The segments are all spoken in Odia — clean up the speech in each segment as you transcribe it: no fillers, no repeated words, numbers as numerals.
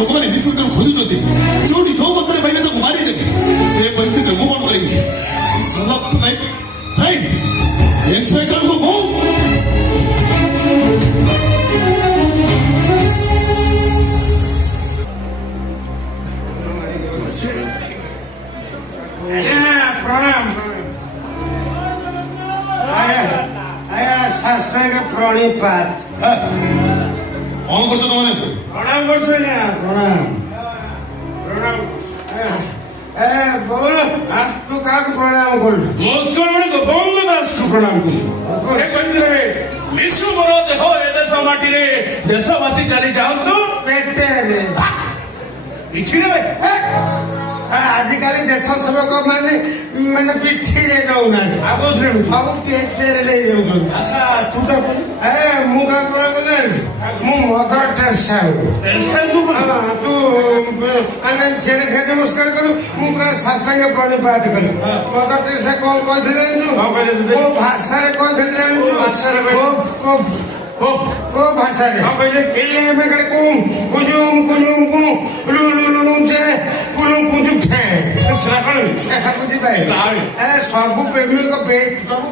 ଲୋକମାନେ ବିଶ୍ୱକୁ ଖୋଜୁଛନ୍ତି ଯୋଉଠି ଯୋଉ ବସ୍ତରେ ପାଇବେ ତାକୁ ମାରିଦେବେ ଏ ପରିସ୍ଥିତିରେ ମୁଁ କଣ କରିବି ଇନ୍ସପେକ୍ଟରକୁ ମୁଁ ସାଷ୍ଟାଙ୍ଗ ପ୍ରଣିପାତ କଣ କରୁଛ ତମେ ପ୍ରଣାମ କରୁଛ ନା ପ୍ରଣାମ ପ୍ରଣାମ ବୋଲ ତୁ କାହାକୁ ପ୍ରଣାମ କଲୁ ବଙ୍ଗ ଦାସକୁ ପ୍ରଣାମ କଲୁ କହିଥିଲେ ମିଶୁ ମୋର ଦେହ ଏ ଦେଶ ମାଟିରେ ଦେଶବାସୀ ଚାଲି ଯାଆନ୍ତୁ ପେଟରେ ପିଠିରେ ଆଜିକାଲି ଦେଶ ସେବକ ମାନେ ପିଠିରେ ରହୁନାହାନ୍ତି ସବୁ ପେଟରେ ନେଇ ଯାଉଛନ୍ତି ଆଚ୍ଛା ତୁ ମୁଁ କାହାକୁ ପ୍ରଣାମ କଲି ମୁଁ ମଦର ଟେରେସା ତୁ ଝିଅରେ ନମସ୍କାର କଲୁ ମୁଁ ପୁରା ସାଷ୍ଟାଙ୍ଗ ପ୍ରଣିପାତ କଲି ମଦର ଟେରେସା କଣ କହିଥିଲେ ଜାଣିଛୁ ମୋ ଭାଷାରେ କହିଥିଲେ ଜାଣିଛୁ କୋ ଭାଷାରେ କହିଲେ ଆମେ କಡೆ କୁଁ କୁଜୁମ୍ କୁଜୁମ୍ କୁଁ ଲୁ ଲୁ ଲୁ ଲୁ ଯେ କୁଲୁଁ କୁଜୁ ଫେ ବୁଝିପାରିଲେ ସବୁ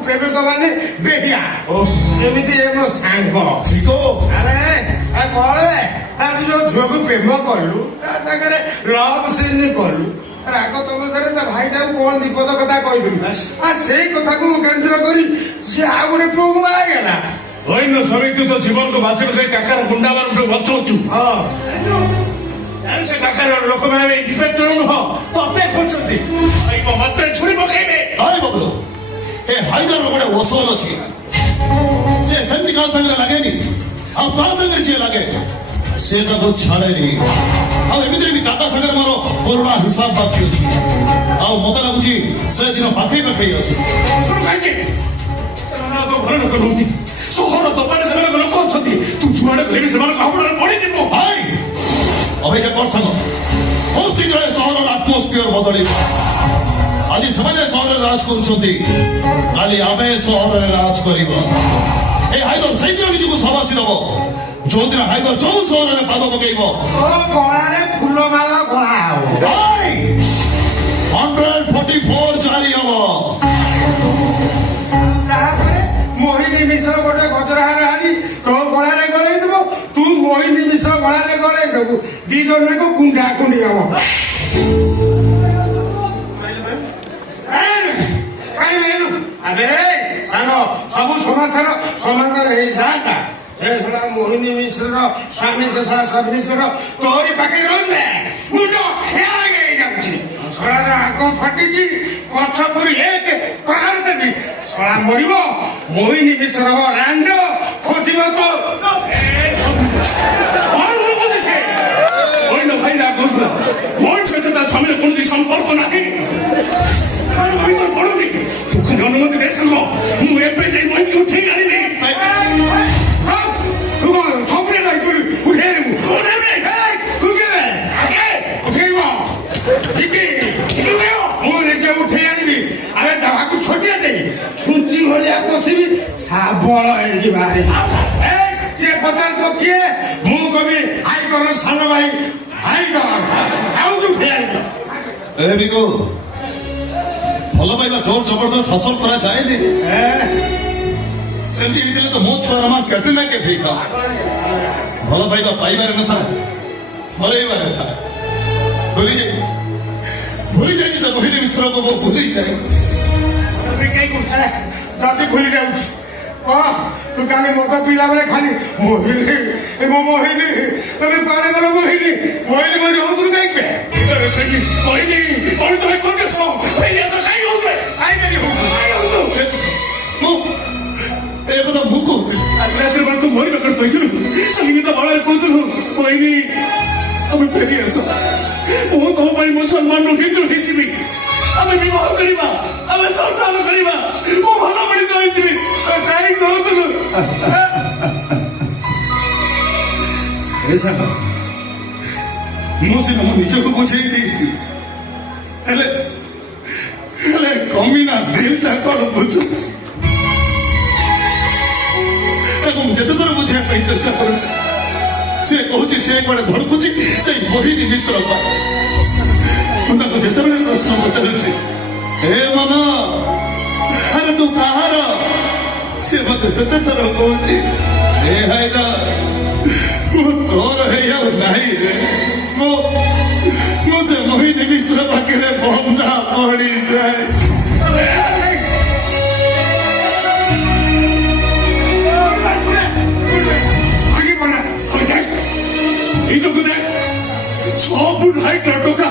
ପ୍ରେମିକ ମାନେ ବେହିଆ ଯେମିତି ଏ ମୋ ସାଙ୍ଗ ଆରେ କଳେ ତୁ ଯୋଉ ଝିଅକୁ ପ୍ରେମ କଲୁ ତା ସାଙ୍ଗରେ ଲଭ୍ ସିନ୍ କଲୁ ରାଗ ତମସାରେ ତା ଭାଇଟାକୁ କଣ ବିପଦ କଥା କହିଥିଲୁ ସେଇ କଥାକୁ କେନ୍ଦ୍ର କରି ସିଏ ଆଉ ଗୋଟେ ପୁଅକୁ ବାହା ହେଇଗଲା ଦୈନ ସମିତି ତ ଜୀବନକୁ ବାଛିକୁ ଯାଇ କାକାର ଗୁଣ୍ଡା ମାନଙ୍କୁ ବତଉଛୁ ସେ କାକାର ଲୋକମାନେ ଇନ୍ସପେକ୍ଟର ନୁହଁ ତତେ ଖୋଜୁଛନ୍ତି ମତେ ଛୁରୀ ପକେଇବେ ଏ ହାଇଦର ଗୋଟେ ଓସଲ ଅଛି ସେ ସେମିତି କାହା ସାଙ୍ଗରେ ଲାଗେନି ଆଉ ତା ସାଙ୍ଗରେ ଯିଏ ଲାଗେ ସେ ତାକୁ ଛାଡେନି ଆଉ ଏମିତିରେ ବି କାକା ସାଙ୍ଗରେ ମୋର ପୁରୁଣା ହିସାବ ବାକି ଅଛି ଆଉ ମତେ ଲାଗୁଛି ସେଦିନ ପାଖେଇ ପାଖେଇ ଆସୁ କାହିଁକି ସେମାନେ ତ ଭଲ ଲୋକ ନୁହନ୍ତି ସହର ଦବାରେ ସେମାନଙ୍କ ଲୋକ ଅଛନ୍ତି ତୁ ଯୁଆଡେ ଗଲେ ବି ସେମାନଙ୍କ ହାବୁଡରେ ପଡିଯିବୁ ଭାଇ ଅଭିଜ୍ଞା କର ସାଙ୍ଗ ଖୁବ୍ ଶୀଘ୍ର ଏ ସହରର ଆଟମୋସ୍ଫିୟର ବଦଳିବ ଆଜି ସେମାନେ ସହରରେ ରାଜ କରୁଛନ୍ତି କାଲି ଆମେ ସହରରେ ରାଜ କରିବ ଏ ହାଇଦର ସେଇଦିନ ନିଜକୁ ସବାସି ଦବ ଯୋଉଦିନ ହାଇଦର ଯୋଉ ସହରରେ ପାଦ ପକେଇବ ଗଳାରେ ଫୁଲ ମାଳ ଗଳା ହବ 144 ଜାରି ହବ ତାପରେ ମୋହିନୀ ମିଶ୍ର ଗୋଟେ ଗଜରାହାର ଆଣି ତୋ ଗଳାରେ ଗଳେଇ ଦେବ ତୁ ମୋହିନୀ ମିଶ୍ର ଗଳାରେ ଗଳେଇ ଦେବୁ ଦି ଜଣ ଯାକ କୁଣ୍ଡା କୁଣ୍ଡି ହବ ସାଙ୍ଗ ସବୁ ସମାଜର ସମାନ୍ତର ହେଇଯାଆନ୍ତା ସେଟା ମୋହିନୀ ମିଶ୍ରର ସ୍ୱାମୀ ମିଶ୍ର ତୋରି ପାଖରେ ରହିବେ ମୁଁ ତ ହେଇଯାଉଛି ଶଳାର ଆଗ ଫାଟିଛି ଗଛ ପୁରୀ ଏକ ପାହାର ଦେବି ଶଳା ମରିବ ମୋହିନୀ ମିଶ୍ର ହବ ରାଣ୍ଡ ଖୋଜିବ ତ ମୋର ସହିତ ତା ସ୍ୱାମୀର କୌଣସି ସମ୍ପର୍କ ନାହିଁ ପଡୁନି ତୁ ଖାଲି ଅନୁମତି ଦେ ସାଙ୍ଗ ମୁଁ ଏବେ ଯାଇ ମହିକି ଉଠେଇ ଆଣିବି ସବୁରେ ରହିଛୁ ଉଠେଇ ଆଣିବୁ ଉଠେଇବ ମୁଁ ନିଜେ ଉଠେଇ ଆଣିବି ଆରେ ଦେବାକୁ ଛୋଟିଆ ଦେଇ ଛୁଞ୍ଚି ଭଳିଆ ପଶିବି ଶାବଳ ହେଇକି ବାହାରି ସିଏ ପଚାରିବ କିଏ ମୁଁ କହିବି ହାଇଦର ସାନ ଭାଇ ହାଇଦର ଆଉ ଯୋଉ ଉଠେଇ ଆଣିବ ଭଲ ପାଇବା ଜୋର ଜବରଦସ୍ତ ହାସଲ କରାଯାଏନି ସେମିତି ହେଇଥିଲେ ତ ମୋ ଛୁଆର ମା କ୍ୟାଟ୍ରିନା କେଫ୍ ହେଇଥା ଭଲ ପାଇବା ପାଇବାରେ ନଥାଏ ହରେଇବାରେ ଥାଏ ଭୁଲି ଯାଇଛି ସେ ମୋହିନୀ ମିଶ୍ରକୁ ମୁଁ ଭୁଲି ଯାଏ ଯଦି ଭୁଲି ଯାଉଛି ତୁ କାଲି ମଦ ପିଇଲା ବେଳେ ଖାଲି ମୋହିନୀ ମୋ ମୋହିନୀ ତମେ ପାଣି ଗଲ ମୋହିନୀ ମୋହିନୀ ମୋହିନୀ ହଉଥିଲୁ କାହିଁକି ଏକଥା ମୁଁ କହୁଥିଲି ଆଜି ରାତିରେ ତୁ ମରି ପାଖରେ ଶୋଇଥିଲୁ ସଙ୍ଗୀତ ବଳରେ କହୁଥିଲୁ କହିନି ଆମେ ଫେରି ଆସ ମୁଁ ତମ ପାଇଁ ମୁସଲମାନରୁ ହିନ୍ଦୁ ହେଇଯିବି ଆମେ ବିବାହ କରିବା ଆମେ ସନ୍ତାନ କରିବା ମୁଁ ଭଲ ମଣିଷ ହେଇଯିବି କାହିଁ କହୁଥିଲୁ ऐसा ମୁଁ ସିନା ମୋ ନିଜକୁ ବୁଝେଇ ଦେଇଛି ହେଲେ ହେଲେ କମିନା ଦିଲଟା କଣ ବୁଝୁଛି ତାକୁ ମୁଁ ଯେତେଥର ବୁଝିବା ପାଇଁ ଚେଷ୍ଟା କରୁଛି ସେ କହୁଛି ସେ କୁଆଡେ ଧଡ଼କୁଛି ସେଇ ମୋହିନୀ ମିଶ୍ର ପାଇଁ ମୁଁ ତାକୁ ଯେତେବେଳେ ପ୍ରଶ୍ନ ପଚାରୁଛି ହେ ମନ ଆରେ ତୁ କାହାର ସେ ମତେ ସେତେ ଥର କହୁଛି ହେ ହାଇଦର ମୁଁ ତୋର ହେଇ ଆଉ ନାହିଁ ରେ ମୁଁ ସେ ମୋହିନୀ ମିଶ୍ର ପାଖରେ ବନ୍ଧା ପଡ଼ିଯାଏ ନିଜକୁ ଦେଖ ସବୁ ନାୟିକା ଟୋକା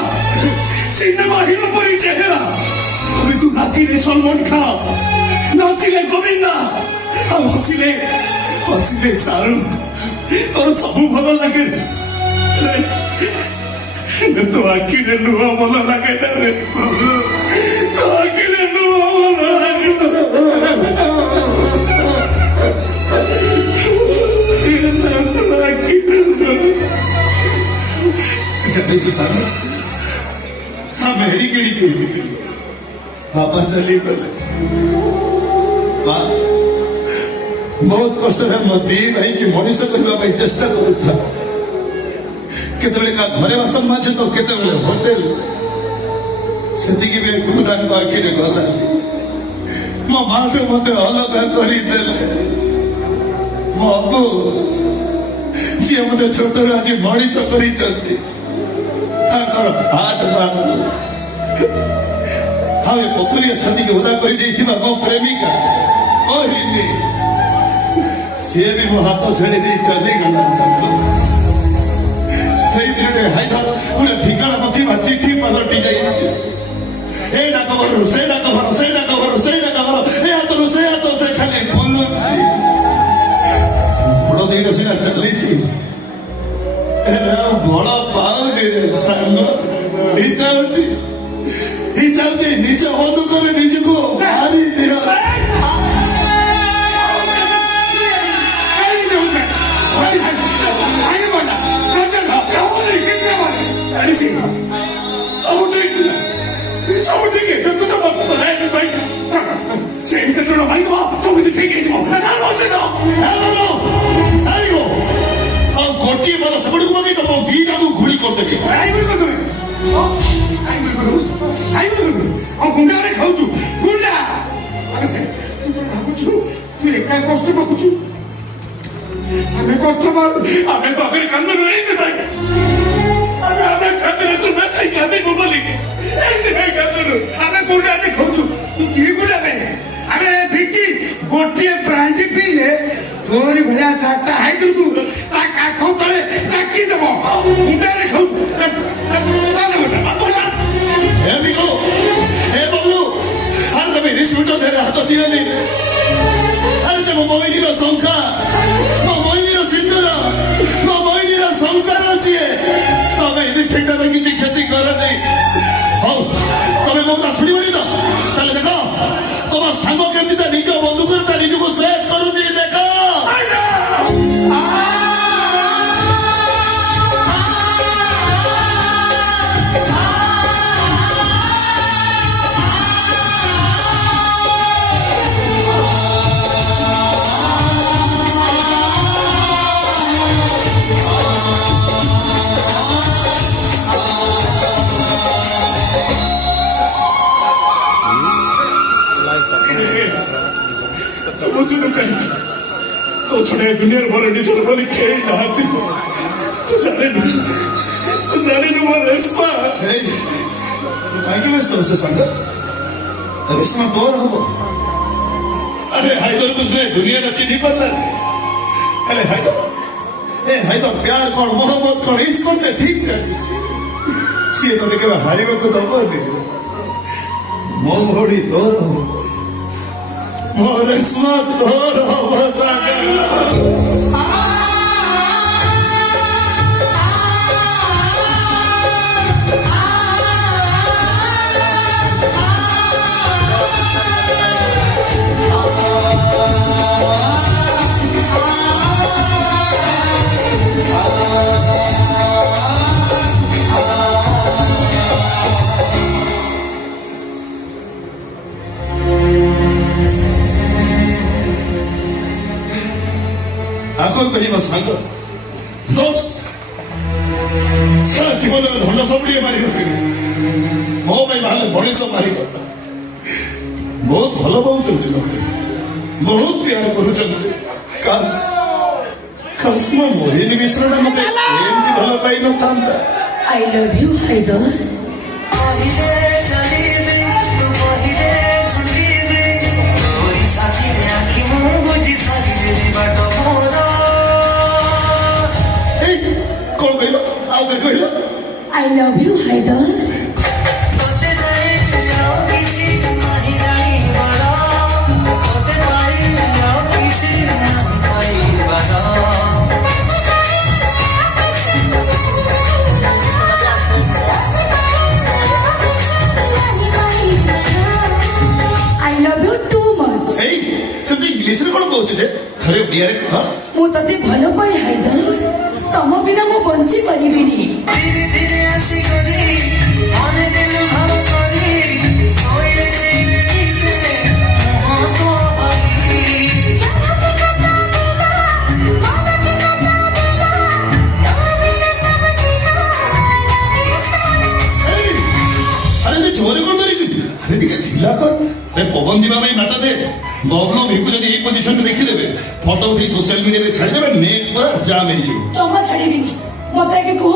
ସିନେମା ହିରୋ ପରି ଚେହେରା ତୁ ନାଚିଲେ ସଲମାନ ଖାନ ନାଚିଲେ ଗୋବିନ୍ଦା ଆଉ ହସିଲେ ହସିଲେ ଶାହରୁଖ ତୋର ସବୁ ଭଲ ଲାଗେ ତୋ ଆଖିରେ ଲୁହ ଭଲ ଲାଗେ ନା ରେ ତୋ ଆଖିରେ ଲୁହ ଭଲ ଲାଗେ ଜାଣିଛୁ ସାର ଆମେ ଏଡ଼ିକି ହେଇଥିଲୁ ବାପା ଚାଲିଗଲେ ମା ବହୁତ କଷ୍ଟରେ ମୋ ଦି ଭାଇକି ମଣିଷ କରିବା ପାଇଁ ଚେଷ୍ଟା କରୁଥା କେତେବେଳେ କା ଘରେ ବାସନ ମାଛ ତ କେତେବେଳେ ହୋଟେଲ ସେତିକି ବି ତାଙ୍କ ଆଖିରେ ଗଲା ମୋ ମାଠୁ ମତେ ଅଲଗା କରିଦେଲେ ମୋ ଅବୁ ଯିଏ ମତେ ଛୋଟରୁ ଆଜି ମଣିଷ କରିଛନ୍ତି ତାଙ୍କର ହାଟ ବାବୁ ଆଉ ଏ ପଥରିଆ ଛାତିକି ଓଦା କରିଦେଇଥିବା ମୋ ପ୍ରେମିକା କହିନି ସିଏ ବି ମୋ ହାତ ଛାଡ଼ି ଦେଇ ଚାଲିଗଲା ସାଙ୍ଗ ସେଇଥିରେ ହାଇଦର ଗୋଟେ ଠିକଣା ନଥିବା ଚିଠି ପାଲଟି ଯାଇଛି এই ডাক বড় সেই ডাক বড় সেই ডাক বড় সেই ডাক বড় এই হাতରୁ ସେ ହାତ ସେ ଖାଲି ବୁଲୁଛି ବଡ଼ ଦିଟା ସିନା ଚାଲିଛି ବଳ ପାଉନି ରେ ସାଙ୍ଗ ଇଚ୍ଛା ହଉଛି ନିଜ ବନ୍ଧୁକରେ ନିଜକୁ ମାରି ଦିଅ ଆଉ ଗୋଟିଏ ବଲ ସେପଟକୁ ପକେଇ ତମ ଦିଟାକୁ ଗୁଳି କରିଦେବି ଗୁଣ୍ଡାରେ ଖାଉଛୁ ଗୁଣ୍ଡା ଭାବୁଛୁ ତୁ ଏକା କଷ୍ଟ ପାଉଛୁ ଆମେ କଷ୍ଟ ପାଉ ଆମେ ତ ଆଗରେ କାନ୍ଦ ରହିବେ ଭାଇ ଆମେ କାନ୍ଦରେ ତୁ ବେଶୀ କାନ୍ଦିବୁ ବୋଲି ଏଇଥିପାଇଁ କାନ୍ଦୁନୁ ଆମେ ଗୁଣ୍ଡାରେ ଖାଉଛୁ ତୁ କି ଗୁଣ୍ଡା ପାଇଁ ଆମେ ଭିକି ଗୋଟିଏ ବ୍ରାଣ୍ଡି ପିଇଲେ ତୋରି ଭଳିଆ ଚାରିଟା ହାଇଦରକୁ ତା କାଖ ତଳେ ଚାକି ଦେବ ଗୁଣ୍ଡାରେ ଖାଉଛୁ ହାତ ଦିଅନି ଆରେ ସେ ମୋ ମୋହିନୀର ଶଙ୍ଖା ମୋ ମୋହିନୀର ସିନ୍ଦୁର ମୋ ମୋହିନୀର ସଂସାର ଅଛି ତମେ ଇନ୍ସପେକ୍ଟର କିଛି କ୍ଷତି କରନି ହଉ ତମେ ମୋ କଥା ଶୁଣିବନି ତ ତାହେଲେ ଦେଖ ତମ ସାଙ୍ଗ କେମିତି ତା ନିଜ ବନ୍ଧୁକରେ ତା ନିଜକୁ ଶେଷ କରୁଛି ଦେଖ तो छोड़े दुनिया भर निजर बोली खेल नहाती तू जाने नु मोर रेशमा କାହିଁକି ବ୍ୟସ୍ତ ହଉଛ ସାଙ୍ଗ ରେଶମା ତୋର ହବ ଆରେ ହାଇଦରକୁ ସେ ଦୁନିଆଟା ଚିହ୍ନି ପାରିଲାନି ଆରେ ହାଇଦର ପ୍ୟାର କଣ ମୋହବ୍ବତ କଣ ଇସ୍ କରୁଛେ ଠିକ ଜାଣିଛି ସିଏ ତତେ କେବେ ହାରିବାକୁ ଦବନି ମୋ ଭଳି ତୋର ହବ ମୋ ରେଶମା ତୋର ହବ ସାଙ୍ଗ Ah କରିବା ସାଙ୍ଗ ଦୋସ୍ତ ସାରା ଜୀବନରେ ଧନ ସବୁଡ଼ିଏ ମାରିନଥିଲି ମୋ ପାଇଁ ବାହାରେ ମଣିଷ ମାରିବ ବହୁତ ଭଲ ପାଉଛନ୍ତି ମତେ ବହୁତ ପ୍ୟାର କରୁଛନ୍ତି କାଶ ମୋ ମୋହିନୀ ମିଶ୍ରଟା ମତେ ଏମିତି ଭଲ ପାଇନଥାନ୍ତା I love you, Haidar. ଏଇ କଣ କହିଲ ଆଉ ଥରେ କହିଲ I love you, Haidar. I love you too much. ଏଇ ସେମିତି ଇଂଲିଶରେ କଣ କହୁଛୁ ଯେ ଥରେ ଓଡ଼ିଆରେ କହ ମୁଁ ତତେ ଭଲ ପାଏ ହାଇଦର ତମ ବିନା ମୁଁ ବଞ୍ଚି ପାରିବିନି ଧୀରେ ଧୀରେ ଆସିଗଲି ମନେ ଦେଲୁ ଘର କରି ଶୋଇଲେ ଚିଲେ ମିଶେ ମୁହଁ ତ ଭାବି ଏଇ, ଆରେ ଏମିତି ଜୋରେ କଣ ଧରିଛୁ ଆରେ ଟିକେ ଢିଲା କର ଆରେ ପବନ ଯିବା ପାଇଁ ବାଟ ଦେ ବବଲୁ ଭିକୁ ଯଦି ଏଇ ପୋଜିସନରେ ଦେଖିଦେବେ ଫଟୋ ଉଠେଇ ସୋସିଆଲ ମିଡିଆରେ ଛାଡ଼ିଦେବେ ନେଟ୍ ପୁରା ଜାମ୍ ହେଇଯିବ ଜମା ଛାଡ଼ିବିନି ମତେ ଆଗେ କୁହ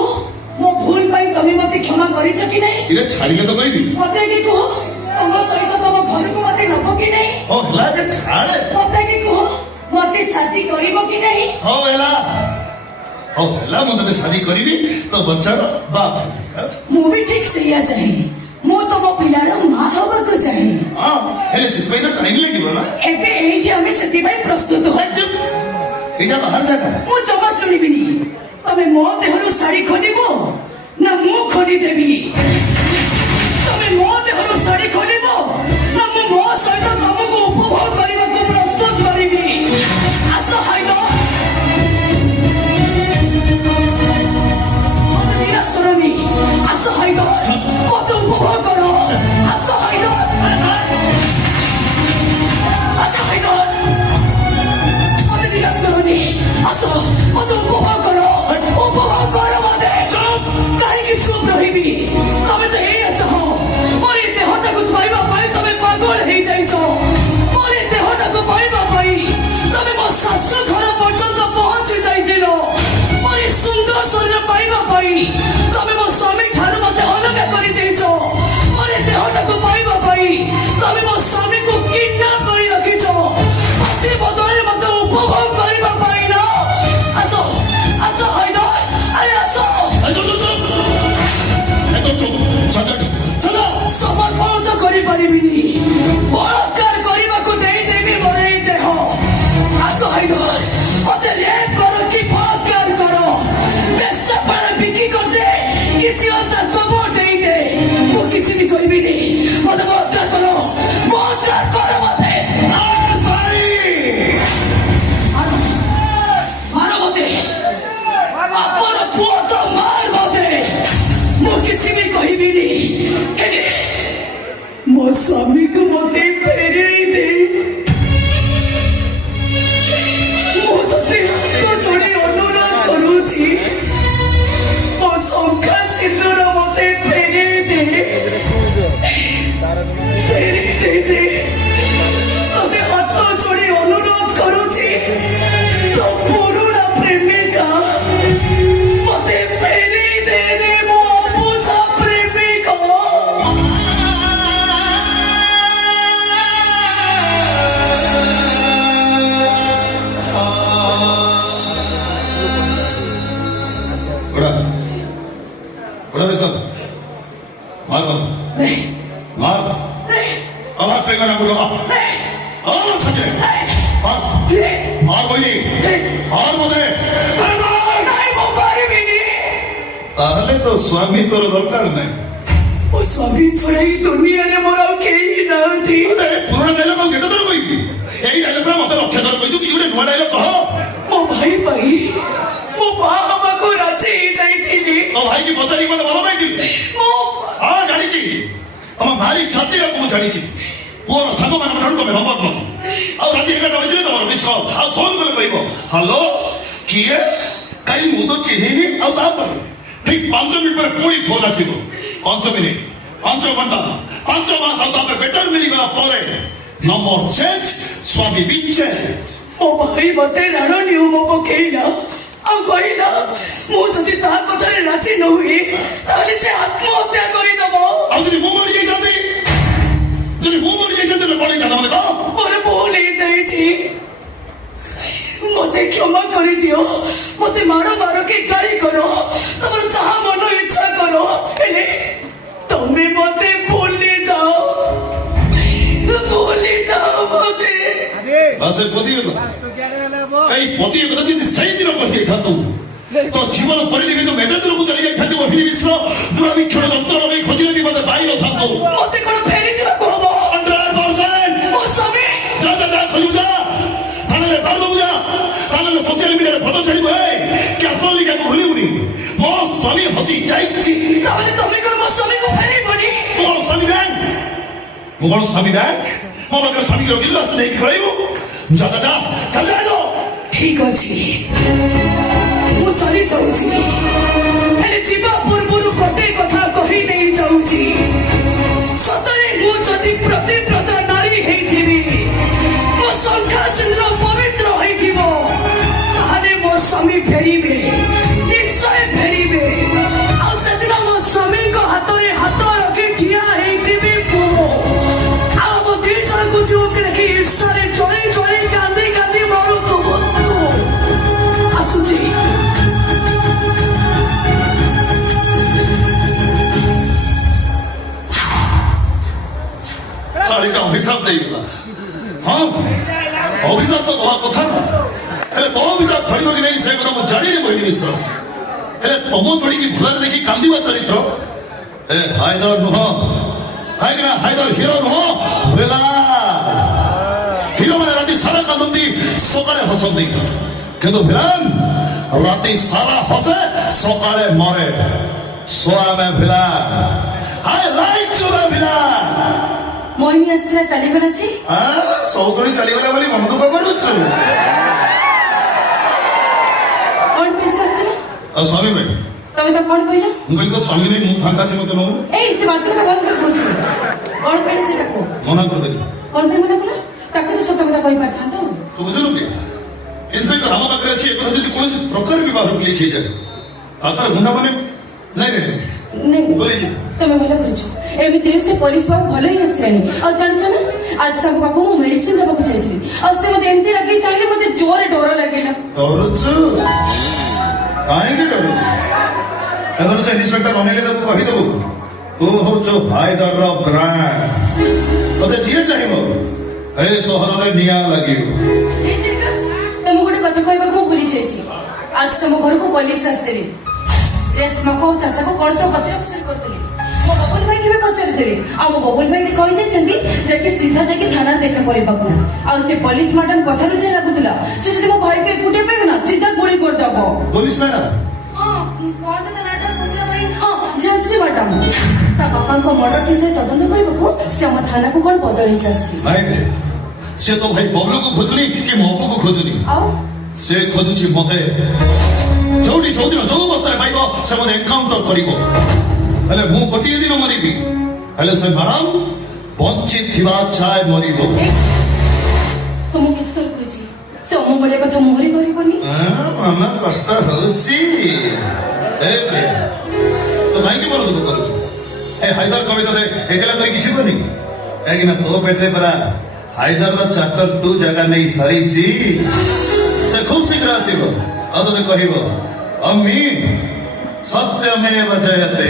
ମୋ ଭୁଲ ପାଇଁ ତମେ ମତେ କ୍ଷମା କରିଛ କି ନାହିଁ ଇରେ ଛାଡ଼ିଲେ ତ କହିବି ମତେ ଆଗେ କୁହ ତମ ସହିତ ତମ ଘରକୁ ମତେ ନବ କି ନାହିଁ ହଉ ହେଲା ଯେ ଛାଡ଼େ ମତେ ଆଗେ କୁହ ମତେ ଶାଦି କରିବ କି ନାହିଁ ହଉ ହେଲା ମୁଁ ତତେ ଶାଦି କରିବି ତ ବଚ୍ଚାର ବାପ ହେବି। ମୁଁ ବି ଠିକ ସେଇଆ ଚାହେଁ ମୁଁ ତମ ପିଲାର ମା ହବାକୁ ଚାହେଁ ହଁ ହେଲେ ସେଥିପାଇଁ ତ ଟାଇମ୍ ଲାଗିବ ନା ଏବେ ଏଇଠି ଆମେ ସେଥିପାଇଁ ପ୍ରସ୍ତୁତ ହଉ ଚୁପ୍, ଏଇଟା ବାହାର ଜାଗା ମୁଁ ଜମା ଶୁଣିବିନି ତମେ ମୋ ଦେହରୁ ଶାଢୀ ଖୋଲିବ ନା ମୁଁ ଖୋଲିଦେବି ତମେ ମୋ ଦେହରୁ ଶାଢୀ ଖୋଲିବ ନା ମୁଁ ମୋ ସହିତ ତମକୁ ଉପଭୋଗ କରିବାକୁ ପ୍ରସ୍ତୁତ କରିବି ଆସ ହାଇଦର ମତେ ନିରାଶରନି ଆସ ହାଇଦର ମତେ ଉପଭୋଗ କର ଆସ ହାଇଦର ଆସ ହାଇଦର মতে নিরাশ করনি আসো মতো উপভোগ করো মতে কাহিকি চুপ রহিবি তবে তো এই আছো মোর এই দেহটাকে পাইবা পাই তবে পাগল হয়ে যাইছ মোর এই দেহটাকে পাইবা পাই তবে মো শাশু ঘর পর্যন্ত পৌঁছি যাইছিল মোর এই সুন্দর শরীর পাইবা পাই তবে মো স্বামী ঠারু মতে অলগা করে দিয়েছ মোর এই দেহটাকে পাইবা পাই তবে মো স্বামীকে কিডন্যাপ করে রাখিছ মতে বদলে মতে উপভোগ করিবা পাই না আসো আসো হায়দর আরে আসো একদম চুপ চাচা সমর্পণ তো করিপারিবিনি বলৎকার করিবাকু দেইদেবি মোর এই দেহ আসো হায়দর মতে রেপ করো কি বলৎকার করো বেশ্যা পাড়া বিক্রি করতে কিছু অন্তর কবর দেই দে ମୁଁ କିଛି ବି କହିବିନି ମତେ ବଳৎକାର କର ମତେ ମାର ମତେ ଆପଣ ପୁଅ ତ ମାର ମତେ ମୁଁ କିଛି ବି କହିବିନି ହେଲେ ମୋ ସ୍ୱାମୀକୁ ମତେ ଫେରେଇ ଦେ ମୁଁ ତତେ ହାତ ଯୋଡ଼ି ଅନୁରୋଧ କରୁଛି ମୋ ଶଙ୍ଖା ସିନ୍ଦୁର ମତେ ଫେରେଇ ଦେ ଫେରେଇ ଦେ ତତେ ହାତ ଯୋଡ଼ି ଅନୁରୋଧ କରୁଛି ତୋ ପୁରୁଣା ପ୍ରେମିକା ମତେ ଫେରେଇ ଦେ ରେ ମୋ ଅବୁଝା ପ୍ରେମିକା बड़ा बेस्ता मार मार अब आप ट्रेगर आपको छके मार कोई नहीं मार बोले अरे मार ନାଇଁ ମୁଁ ପାରିବିନି ताहले तो स्वामी तोर दरकार नहीं ମୋ ସ୍ୱାମୀ ଛଡା ଏଇ ଦୁନିଆରେ ମୋର ଆଉ କେହି ନାହାନ୍ତି अरे पुराना डायलॉग को केते दर कोई एई डायलॉग रा मते रक्षा कर कोई कि नुआ डायलॉग कह ମୋ ଭାଇ ପାଇଁ ମୋ ମା ହବାକୁ ରାଜି ହେଇଯାଇଥିଲି तो भाई की पचारी मते बाबा भाई की ମୋ हां जानी छी तम भारी छाती रा को जानी छी पुअर संग मान ठाडू को बाबा को आ राती 11 बजे तमर मिस कॉल आ फोन कर कहबो हेलो କିଏ କାହିଁ ମୁଁ ତ ଚିହ୍ନିନି ଆଉ ତାପରେ ଠିକ 5 ମିନିଟ୍ ପରେ ପୁଣି ଫୋନ ଆସିବ 5 ମିନିଟ୍ 5 ଘଣ୍ଟା 5 ମାସ ଆଉ ତାପରେ ବେଟର ମିଳିଗଲା ପରେ ନମ୍ବର ଚେଞ୍ଜ ସ୍ୱାମୀ ବି ଚେଞ୍ଜ ମୋ ଭାଇ ମତେ ରାଣ ନିୟମ ପକେଇଲା ଆଉ କହିଲା ମୁଁ ଯଦି ତା କଥାରେ ରାଜି ନ ହୁଏ ତାହେଲେ ସେ ଆତ୍ମହତ୍ୟା କରିଦବ। ଆଉ ଯଦି ମୁଁ ମରିଯାଇଥାନ୍ତି ପଳେଇଥାନ୍ତା ମତେ କହ ମୋର ଭୁଲ ହେଇଯାଇଛି ମତେ କ୍ଷମା କରିଦିଅ ମତେ ମାର କି ଗାଳି କର ତମର ଯାହା ମନ ଇଚ୍ଛା କର ହେଲେ ତମେ ମତେ ଭୁଲି ଯାଅ ମତେ ସେ ପତି ଏଇ ପତି କଥା ଯଦି ସେଇଦିନ କହିଯାଇଥାନ୍ତୁ ତ ଜୀବନ ପରିଲିପିତ ମେଘେନ୍ଦ୍ରକୁ ଚାଲି ଯାଇଥାନ୍ତି ମୋହିନୀ ମିଶ୍ର ଦୂରବୀକ୍ଷଣ ଯନ୍ତ୍ର ଲଗାଇ ଖୋଜିଲେ ବି ମତେ ପାଇନଥାନ୍ତୁ। ମତେ କଣ ଫେରି ଯିବାକୁ ହବ? 100% ମୋ ସ୍ୱାମୀ ଯା ଖୋଜିବୁ ଯା ଥାନାରେ ପାରଦବୁ ଯା ଥାନାରେ ସୋସିଆଲ ମିଡିଆରେ ଫଟୋ ଛାଡ଼ିବୁ କ୍ୟାପସନ ଲିଖାକୁ ଭୁଲିବୁନି ମୋ ସ୍ୱାମୀ ହଜି ଯାଇଛି। ତାହେଲେ ତମେ କଣ ମୋ ସ୍ୱାମୀକୁ ଫେରିବନି? ମୋ ସ୍ୱାମୀ ବ୍ୟାଙ୍କ ମୋ ପାଖରେ ସ୍ୱାମୀର ଗିଲାସ ନେଇକି ପଳେଇବୁ ଯା ଠିକ ଅଛି ମୁଁ ଚାଲି ଯାଉଛି ହେଲେ ଯିବା ପୂର୍ବରୁ ଗୋଟେ କଥା କହି ଦେଇ ଯାଉଛି ସତରେ ମୁଁ ଯଦି ପ୍ରତିବ୍ରତା ନାରୀ ହେଇଥିବି ମୋ ଶଙ୍ଖା ସିନ୍ଦୁର ପବିତ୍ର ହେଇଥିବ ତାହେଲେ ମୋ ସ୍ୱାମୀ ଫେରିବେ ନିଶ୍ଚୟ ଫେରିବେ ଆଉ ସେଦିନ ମୋ ସ୍ୱାମୀଙ୍କ ହାତରେ ହାତ ରଖି ଠିଆ ହେଇଥିବି ମୁଁ ଆଉ ମୋ ଦି ଜଣକୁ ଯୋଗ ରଖି ଈର୍ଷାରେ ଚଳେଇ କାନ୍ଦି ମରୁଥିବ ଆସୁଛି ଶାଢ଼ୀଟା ଅଭିଶାପ ଦେଇଗଲା ହଁ ଅଭିଶାପ ତ ଦବା କଥା ହେଲେ ତମ ଅଭିଶାପ ଧରିବ କି ନାହିଁ ସେ କଥା ମୁଁ ଜାଣିନି ମୋହିନୀ ମିଶ୍ର ହେଲେ ତମ ଚଢ଼ିକି ଭୁଲାରେ ଦେଖି କାନ୍ଦିବା ଚରିତ୍ର ଏ ହାଇଦର ନୁହଁ କାହିଁକିନା ହାଇଦର ହିରୋ ନୁହଁ ହିରୋ ମାନେ ରାତି ସାରା କାନ୍ଦନ୍ତି ସକାଳେ ହସନ୍ତି କିନ୍ତୁ ଭିଲାନ ରାତି ସାରା ହସେ ସକାଳେ ମରେ ସୋ ଆମେ ଭିଲାନ I like to be ଭିଲାନ Mohini ଆସିଥିଲା ଚାଲିଗଲା ଯେ ସୌତୁଳି ଚାଲିଗଲା ବୋଲି ମନ ଦୁଃଖ କରୁଛୁ କଣ ପଇସା ଆସିଥିଲା ଆଉ ସ୍ୱାମୀ ଭାଇ ତମେ ତ କଣ କହିଲ ମୁଁ କହିଲି ତ ସ୍ୱାମୀ ନେଇ ମୁଁ ଫାଙ୍କା ଅଛି ମତେ ନଉ ଏଇ ସେ ବାଚ୍ଚା କଥା ବନ୍ଦ କରି କହୁଛି କଣ କହିଲେ ସେଟା କୁହ ମନା କରିଦେଲି କଣ ପାଇଁ ମନା କଲ ତାକୁ ତ ସତ କଥା କହିପାରିଥାନ୍ତ ତୁ ବୁଝିଲୁ କି ଇନ୍ସପେକ୍ଟର ଆମ ପାଖରେ ଅଛି ଏ କଥା ଯଦି କୌଣସି ପ୍ରକାର ବି ବାହାରକୁ ଲିକ୍ ହେଇଯାଏ ତାଙ୍କର ଗୁଣ୍ଡା ମାନେ ନାଇଁ ତମେ ଭଲ କରିଛ ଏମିତିରେ ସେ ପୋଲିସ ବାବୁ ଭଲ ହିଁ ଆସିଲାଣି ଆଉ ଜାଣିଛ ନା ଆଜି ତାଙ୍କ ପାଖକୁ ମୁଁ ମେଡିସିନ ଦେବାକୁ ଯାଇଥିଲି ଆଉ ସେ ମତେ ଏମିତି ଲାଗି ଚାହିଁଲେ ମତେ ଜୋରରେ ଡର ଲାଗିଲା ଡରୁଛୁ କାହିଁକି ଡରୁଛୁ ଏଥର ସେ ଇନ୍ସପେକ୍ଟର ଅନେଇଲେ ତାକୁ କହିଦେବୁ ତୁ ହଉଛୁ ହାଇଦରର ବ୍ରାଣ୍ଡ ତତେ ଯିଏ ଚାହିଁବ ଏ ସହରରେ ନିଆଁ ଲାଗିବ ତମକୁ ଗୋଟେ କଥା କହିବାକୁ ମୁଁ ଭୁଲି ଯାଇଛି ଆଜି ତମ ଘରକୁ ପୋଲିସ ଆସିଥିଲେ ରେଶମାକୁ ଆଉ ଚାଚାକୁ କଣ ସବୁ ପଚରାପଚରି କରୁଥିଲେ ମୋ ବବୁଲ ଭାଇକି ବି ପଚାରୁଥିଲେ ଆଉ ମୋ ବବୁଲ ଭାଇକି କହିଦେଇଛନ୍ତି ଯାଇକି ସିଧା ଯାଇକି ଥାନାରେ ଦେଖା କରିବାକୁ ଆଉ ସେ ପୋଲିସ ମ୍ୟାଡାମ କଥାରୁ ଯାହା ଲାଗୁଥିଲା ସେ ଯଦି ମୋ ଭାଇକୁ ଏକୁଟିଆ ପାଇବ ନା ସିଧା ଗୁଳି କରିଦବ ପୋଲିସ ମ୍ୟାଡାମ ଝାନ୍ସୀ ମ୍ୟାଡାମ ତା ବାପାଙ୍କ ମର୍ଡର କେସରେ ତଦନ୍ତ କରିବାକୁ ସେ ଆମ ଥାନାକୁ କଣ ବଦଳେଇକି ଆସିଛି ସେ ତ ଭାଇ ବବଲୁକୁ ଖୋଜୁନି କି ମୋ ଅପୁକୁ ଖୋଜୁନି ଆଉ ସେ ଖୋଜୁଛି ମତେ ଯୋଉଠି ଯୋଉଦିନ ଯୋଉ ଅବସ୍ଥାରେ ପାଇବ ସେ ମତେ ଏନକାଉଣ୍ଟର କରିବ ହେଲେ ମୁଁ ଗୋଟିଏ ଦିନ ମରିବି ହେଲେ ସେ ମ୍ୟାଡାମ ବଞ୍ଚିଥିବା ଛାଏ ମରିବ ତ ମୁଁ କେତେଥର କହିଛି ସେ ଅମଙ୍ଗଳିଆ କଥା ମୁହଁରେ ଧରିବନି ମନ କଷ୍ଟ ହଉଛି ତ କାହିଁକି ମନ ଦୁଃଖ କରୁଛୁ ଏ ହାଇଦର କବିତା ଏକଲା କରି କିଛି କନି କାହିଁକିନା ତୋ ପେଟରେ ପରା ହାଇଦରର ଚାପ୍ଟର 2 ଜାଗା ନେଇ ସାରିଛି ସେ ଖୁବ୍ ଶୀଘ୍ର ଆସିବ ଆଉ ତତେ କହିବ ଅମ୍ମି ସତ୍ୟମେବ ଜୟତେ